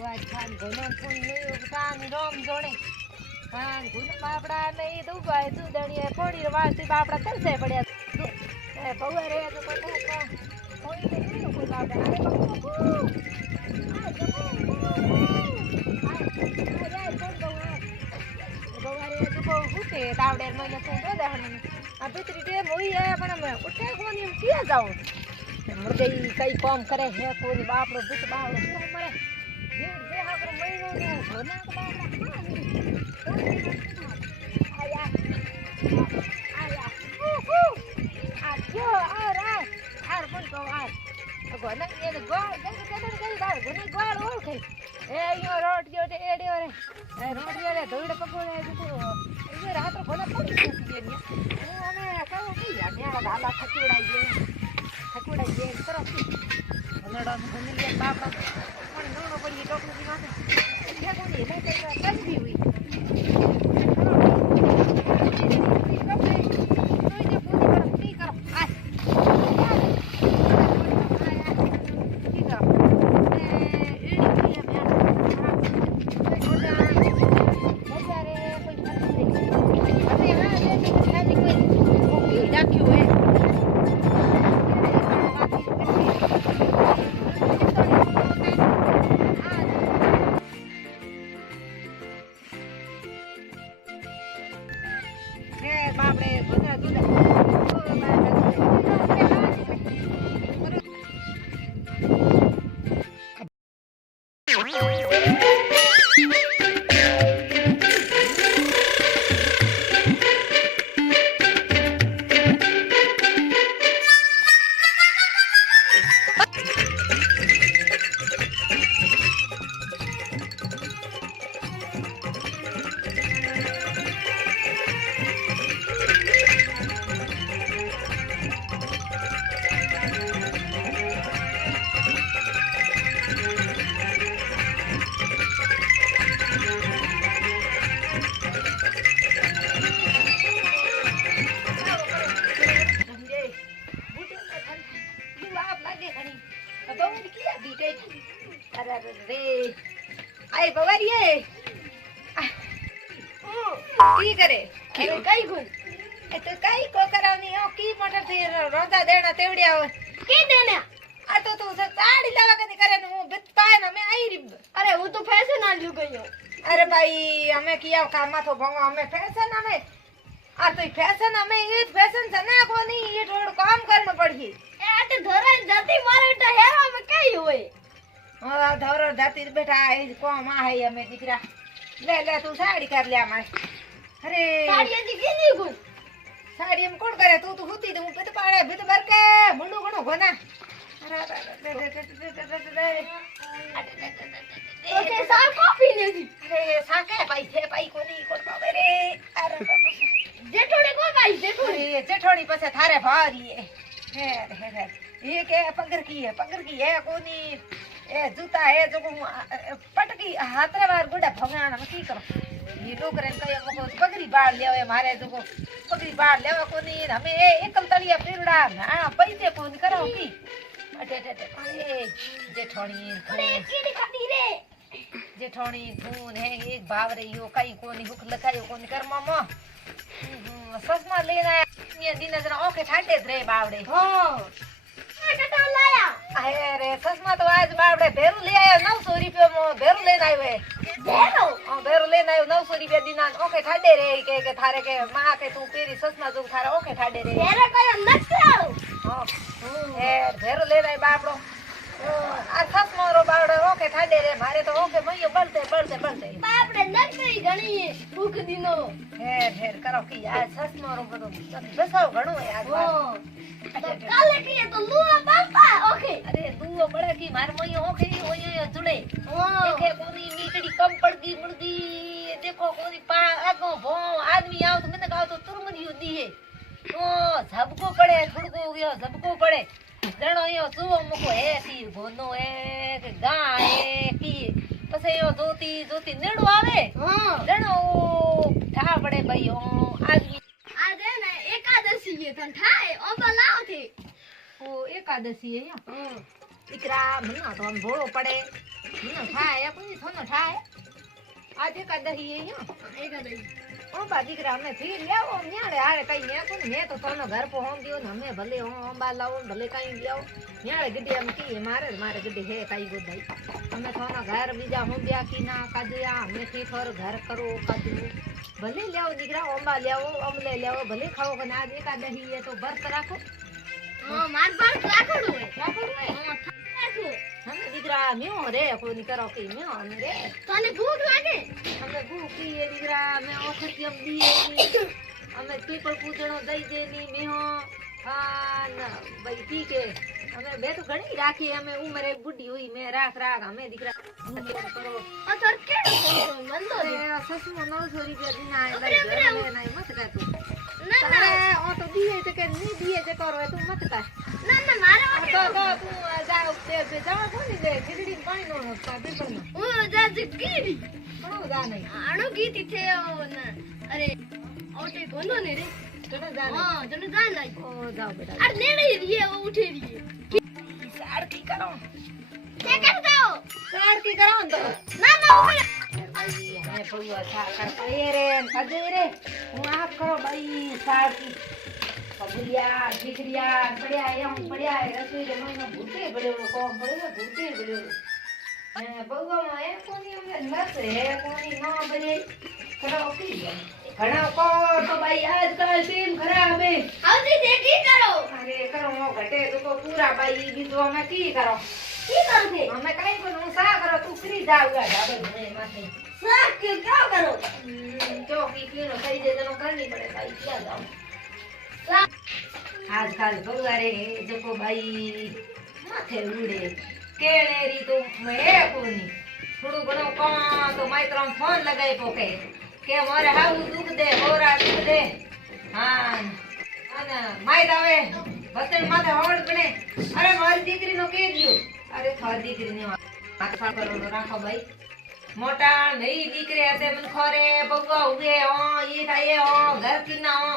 વાત ખાન ઘણા ફોન લઈ ઉઠાની રોમ જોડે ખાન ગુન બાપડા નહીં દુબાય સુદણીએ પોડી વાસી બાપડા તરસે પડ્યા એ પવારે તો કોઈ નહીં કોઈ બાપડા અરે બકુ આ પવારે તો કો ઉઠે તાવડે મને ફોન દે દેહણ આ ભીતરી દે મોઈ આ પણ મે ઉઠે કોની ક્યાં જાઉં મુર્ગે કઈ કામ કરે હે કોઈ બાપડો ભીત બાવડો શું મળે જે હાકરો મહિનો નો ઘોના બાપડા આયા આ જો આર પણ તો આર ઘોના એને ગોળ ગઈ બાર ઘોને ગોળ ઓળખે એ યો રોટ જો તે એડ્યો રે એ રોટ જો રે ધોઈડે પકોડે તો એ રાતો ઘોના પડી ગઈ ને અમે કહું કે યા મેળા ડાલા ખચડાઈ જે સરસ હલડા બની લે બાપા પણ નોનો પડી ટોકરી માથે કે કોની લે કે કઈ બી आई बवारिए की करे कई गुण ए तो कई को करावनी हो की मटर से रोंदा देना तेवड़िया हो की देना आ तो तू साड़ी लावा कने करे न हूं बित पाए न मैं आई री अरे वो तो फैशन आ लू गयो अरे भाई हमें किया काम तो भंगो हमें फैशन हमें आ तो फैशन हमें ये फैशन से ना कोनी ये थोड़ा काम करना पड़ी ए आटे धरे जाती मारे तो हेरा में कई होए हां धरो जाती बेटा कोम आ है हमें दिखरा ले ले तू साड़ी कर ले हमारे अरे साड़ी दिखी नहीं कुछ साड़ी हम कौन करे तू तो होती तो पे तो पाड़े भी तो भर के मुंडू गणो गोना अरे ओके सा कॉफी ले दी अरे सा के पैसे पाई कोनी कोन पावे रे अरे जेठोड़ी को पाई जेठोड़ी जेठोड़ी पसे थारे भारी है ये के पगर की है कोनी ए जूता है जो पटकी हाथरे बार गुडा भगवान हम की करो ये डोकरे कयो को पगड़ी बाड़ लेवे मारे जो पगड़ी बाड़ लेवा कोनी हमें ए एकल तलिया पिरड़ा ना पैसे फोन करो की अटे अरे जेठोणी अरे कीड़ी खाती रे जेठोणी खून है एक भाव रे यो कई कोनी भूख लगायो कोनी कर मामा ससमा लेना ये दिन जरा ओके ठाटे रे बावड़े हां कटा लाया अरे ससमा तो आज बावड़े भेरू ले आयो 900 रुपया मो भेरू लेन आयो है भेरू हां भेरू लेन आयो 900 रुपया दिना ओके ठाडे रे के थारे के मां के तू पेरी ससमा जो थारे ओके ठाडे रे भेरे कयो नक्सो हां ए भेरू लेन आयो बावड़ो आ ससमा रो बावड़ो ओके ठाडे रे मारे तो ओके मयो बलते बावड़े नक्सई घणी भूख दिनो हे करो की आ ससमा रो बडो बसाव घणो है आज तो काले की तो लुआ बापा ओके अरे लुआ बड़ा की मार मयो ओके ओयो जुड़े देखे कोनी मीटड़ी कम पड़ गई मुर्गी देखो कोनी पा आगो भो आदमी आव तो मैंने कहा तो तुरमन युद्धी है तो झबको पड़े छुड़को गयो झबको पड़े जणो यो सुवो मुको है की गोनो है के गाय है की पसे यो जोती नेड़ो आवे हां जणो ठा पड़े भाईयो आदमी आजे ने एकादशी है तन ठाए ओ बलाव थे ओ एकादशी है या દીકરા મને તો આમ ભોળો પડે મને થાય કોઈ થોનો થાય આજે કદહી અહીંયા ઓ બા દીકરા અમે ફી લેવો ન્યાડે હારે કઈ ને કોને મે તો તોનો ઘર પહોંચ ગયો ને અમે ભલે હું અંબા લાવો ભલે કઈ લેવો ન્યાડે ગડી એમ કી મારે ગડી હે કઈ ગોદાઈ અમે તોનો ઘર બીજા હું બ્યા કી ના કાદયા અમે થી થોર ઘર કરો કાદુ ભલે લેવો દીકરા અંબા લેવો અમલે લેવો ભલે ખાઓ કે ના દે કદહી એ તો વર્ત રાખો માર પર રાખડું હે હમે દીકરા મ્યો રે કોઈ કરો કે મ્યો રે તને ભૂખ લાગે અમે ભૂખ કી દીકરા મે ઓખતિયમ દીએ અમે પીપળ પૂજણો દઈ દેની મેહો ના ભાઈ પી કે અમે બે તો ઘણી રાખી અમે ઉમરે બુઢી હુઈ મે રાખ અમે દીકરા કરો આ સર કે મંદો રે સસમો 900 રૂપિયા દીના લઈ લે નહીં મત કા તું ના ઓ તો દીએ તે કે ની દીએ તે કરો તું મત કા ના મારે તો તું જાવ તે જાવ કોની દે ખીચડી પાણી નો નોતા પીપળ નો હું જા જગીરી પણ જા નહીં આણો ગીતી થે અરે ઓટે કોનો ને રે તને જા હા તને જા નહીં ઓ જાવ બેટા અરે નેડે રીએ ઉઠે રીએ સાડકી કરો તે કર જાઓ સાડકી કરો તો ના આઈ હે ભગવા થા કરતા એ રે કજે રે હું આ કરો ભાઈ સાડકી પગલિયા ઠીકરિયા પડ્યા રસોઈ રે મહિનો ભૂતે પડ્યો કોમ પડ્યો ભૂતે પડ્યો ને ભગવામાં એ કોની અમને નસ હે કોની ન બને કરો કી ઘણા કો તો ભાઈ આજકાલ ટીમ ખરાબ હે આવતી દેખી કરો અરે કરો મો ઘટે તો પૂરા ભાઈ બીજો અમે કી કરો છે અમે કઈ પણ હું સા કરો તું ફ્રી જાવગા ડાબે મને માથે સા કે કા કરો જો કીનો થઈ જાય તો કરવી પડે ભાઈ ક્યાં જાવ આજકાલ ભગવારે જકો ભાઈ માથે ઉડે કેળેરી તો મે કોની થોડું ઘણો કામ તો માઈત્રમ ફોન લગાઈ પોકે કે મારે હાવું દુખ દે હોરા દુખ દે હા અને માઈત આવે બતન માથે હોડ પડે અરે મારી દીકરીનો કે દિયો અરે થાર દીકરીને માથા કરોડો રાખો ભાઈ મોટા નઈ દીકરી હતે મન ખોરે બગવા ઉગે ઓ ઈ થાય ઓ ઘર કિના ઓ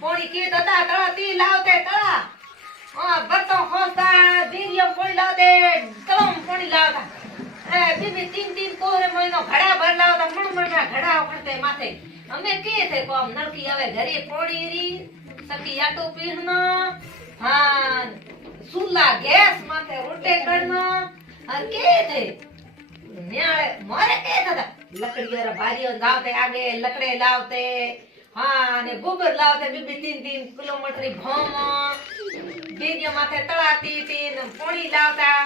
પોણી કે દાદા તળા તી લાવતે તળા બરતો ખોસતા દીરિયો પોણી લાવતે તળમ પોણી લાવતા બીબી તીન કોરે મહિનો ઘડા ભર લાવતા મણમણના ઘડા ઉખડતે માથે અમે કે છે કોમ નળકી આવે ઘરે પોણી રી સકી આટો પીહનો હા સુલા ગેસ માથે રોટે કરનો અર કે છે ન્યાળે મારે કે દાદા લકડીઓ ભારીઓ ગાવતે આગે લકડે લાવતે હા ને ગોબર લાવતે બીબી 3 કિલોમીટર ભોમો દીરિયો માથે તળાતી તીન પોણી લાવતા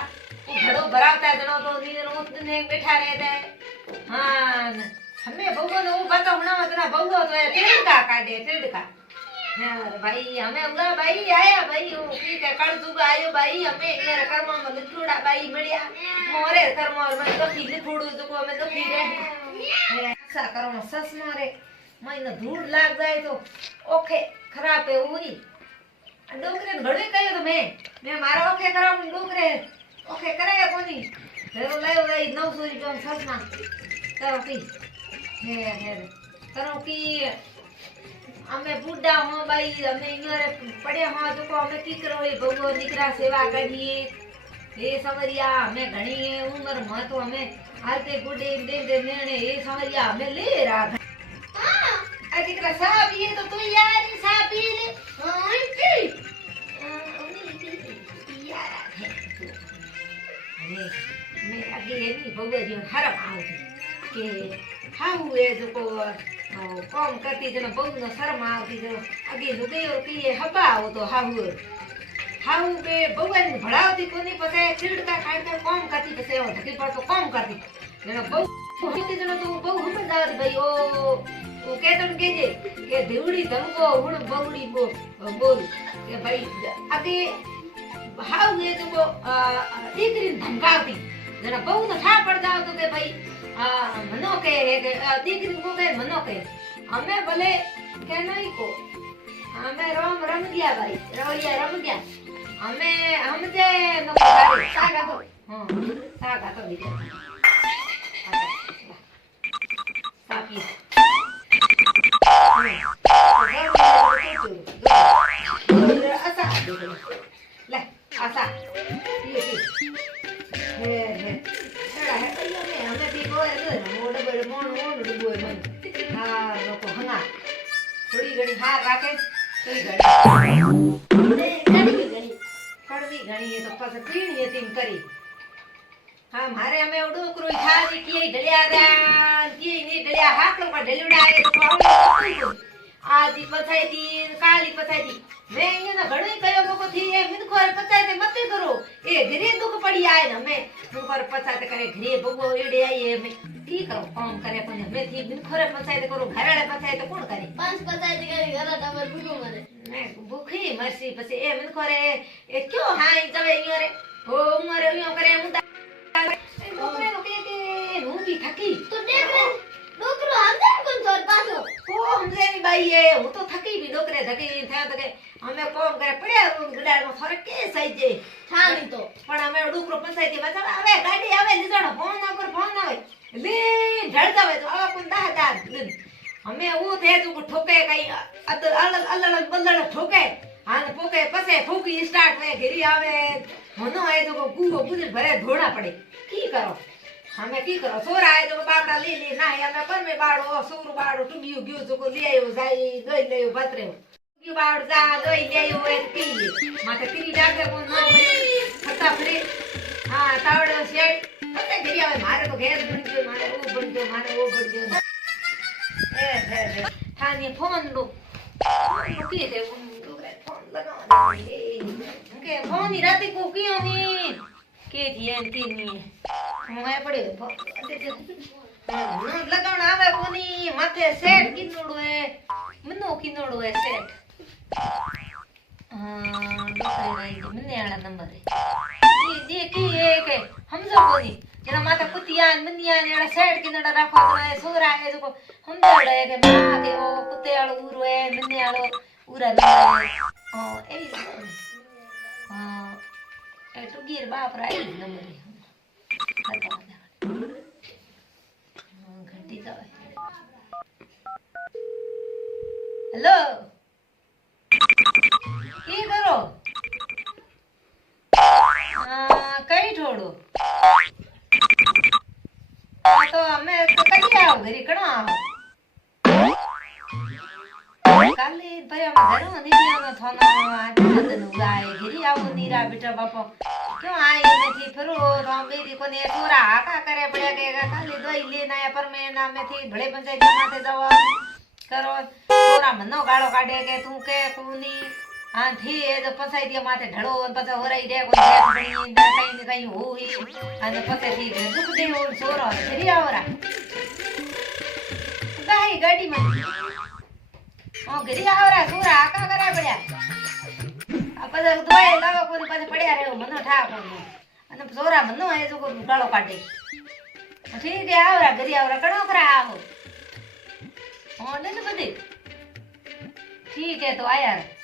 ઘડો ભરાવતા જણો તો નીનો ઉતને બેઠા રહેતે હા હમે ભગવાન ઓ બાતો હણા તના ભગવો તો તેડકા કાઢે તેડકા હા ભાઈ હમે ઉલા ભાઈ આયા ભાઈ હું કી કે કળજુગ આયો ભાઈ હમે એર કર્મમાં લખુડા ભાઈ મળ્યા મોરે કર્મમાં મે દખી લખુડું તો અમે દખી રહે સા કરો સસ મારે મહિનો ધૂળ લાગ જાય તો ઓકે ખરાબ એ ઉઈ ડોકરે ઘડે કયો તો મે મારા ઓકે કરાવ ડોકરે ઓકે કરે કોની ઘરો લાયો લઈ 900 રૂપિયા સસના કરો કી હે કરો કી અમે બુડા હો ભાઈ અમે ઇંગરે પડ્યા હો તો અમે કી કરો એ ભગવો દીકરા સેવા કરીએ એ સવરિયા અમે ઘણી ઉંમર માં તો અમે હાલતે ગુડે દે મેણે એ સવરિયા અમે લે રાખ આ દીકરા સા પીએ તો તું યાર સા પી લે હા કી મે આગે એની ભગવજી હરમ આવતી કે હાઉ એ જો કોમ કરતી જને બહુ શરમ આવતી જો આગે જો ગયો કે હબા આવો તો હાઉ બે ભગવાન ભણાવતી કોની પાસે ચીડકા ખાડકા કોમ કરતી પછી એવો ધકી પડતો કોમ કરતી જને બહુ હોતી જને તો બહુ સમજાવતી ભાઈ ઓ કે તન કેજે કે દેવડી ધમકો હું બહુડી બોલ કે ભાઈ આગે હાઉ એ તો દીકરી ધમકાવતી જરા બહુ તો ઠા પડતા આવતો કે ભાઈ મનો કે દીકરી કો કે મનો કે અમે ભલે કે નહીં કો અમે રમ ગયા ભાઈ રવડિયા રમ ગયા અમે સમજે નો સાગા તો સાગા તો દીકરી સાપી લે આસા મોડ બડે મોડ ડબોય મન હા લોકો હંગા થોડી ઘણી હાર રાખે થોડી ઘણી કડવી ઘણી એ તો પાછા પીણી હતી કરી હા મારે અમે ડોકરું થાળી કે ઢળ્યા રા કે ની ઢળ્યા હાકલો પર ઢળ્યા તો આજી પથાઈ દી કાલી પથાઈ દી મેં એને ઘણો કયો મોકો થી એ મિનખોર પથાઈ તે મતે કરો એ ઘરે દુખ પડી આય ને મે મિનખોર પથાઈ કરે ઘરે ભગવો એડે આય મે ઠીક કરો કામ કરે પણ મે થી મિનખોર પથાઈ કરો ઘરાડે પથાઈ તો કોણ કરે પાંચ પથાઈ કરી ઘરા તમાર ભૂખો મરે મે ભૂખી મરસી પછી એ મિનખોરે એ ક્યો હાઈ જવે ઈયો રે હો ઉમરે ઈયો કરે હું ડોકરે નો કે હું બી થકી તો ડોકરો સમજે કોણ સોર પાછો ઓ સમજે ની બાઈ એ હું તો થકી બી ડોકરે ધકી થયા તો કે અમે કોમ કરે પડ્યા ગડાળ માં ફરક કે સઈ જે થાની તો પણ અમે ડોકરો પંચાયતી માં આવે ગાડી આવે લીજાડો ફોન આવે લે ઢળતા હોય તો આવા કોણ દાદા અમે હું થે તું ઠોકે કઈ અલળ બલળ ઠોકે આને પોકે પસે ફૂકી સ્ટાર્ટ હોય ઘેરી આવે મનો આય તો કૂવો બુને ભરે ધોણા પડે કી કરો અમે કી કરો સોરા આય તો બાપડા લી ના અમે પરમે બાડો સોરું બાડો ટુગિયું ગયું તો લે આયો જાય ગઈ લેયો ભાતરે ટુગિયું બાડ જા ગઈ લેયો એ પી લે માથે પીરી ડાકે કોણ નો ફટા ફરે હા તાવડો શેડ પતે ઘેરી આવે મારે તો ઘેર બનજો મારે ઓ બનજો એ થાની ફોન લો કી દે ફોન લગાવ કે ફોન ની રાતે કો કીયો ની કે ધ્યાન તીની મોય પડે લગાવણ આવે કોની માથે સેટ કિનોડો એ મનો કિનોડો એ સેટ મને આલા નંબર એ દેખી એ કે સમજો કોની જેના માથે કુતિયા મનિયા ને આલા સેટ કિનોડા રાખવા તો સોરા એ જો સમજાડે કે માં કે ઓ કુતે આળો ઉરો એ મને આળો ઉરા નંબર એ એ તો ગીર બાપ રાઈ નંબર ઘંટી જાવે હેલો કી કરો કઈ ઠોડો તો અમે તો કદી આવો ઘરે કણો આવો કાલે ભાઈ અમે ઘરો નીકળ્યો થોનો આદન ઉગાય ઘરે આવો નીરા બેટા બાપો क्यों आई નથી ફરો રામેરી કોને તોરા આકા કરે પડ્યા કે ખાલી દોઈ લેન આયા પર મે નામે થી ભળે પંચાયત માથે જવા કરો તોરા મનો ગાળો કાઢે કે તું કે કોની આ થી એ તો પંચાયત માથે ઢળો અને પછી હોરાઈ દે કોઈ દેખ બની ના કઈ ને કઈ હોઈ અને પછી થી દુખ દે ઓર છોરો ફરી આવરા ગાઈ ગાડી માં ઓ ઘરી આવરા તોરા આકા કરે પડ્યા પછી દોય લાવો કોઈ પાસે પડ્યા રહ્યો મનો ઠા કોનો અને જોરા મનો એ જો કોઈ ગાળો કાઢે ઠીક છે આવરા ઘરી આવરા કણો કરા આવો હો ને બધી ઠીક છે તો આયા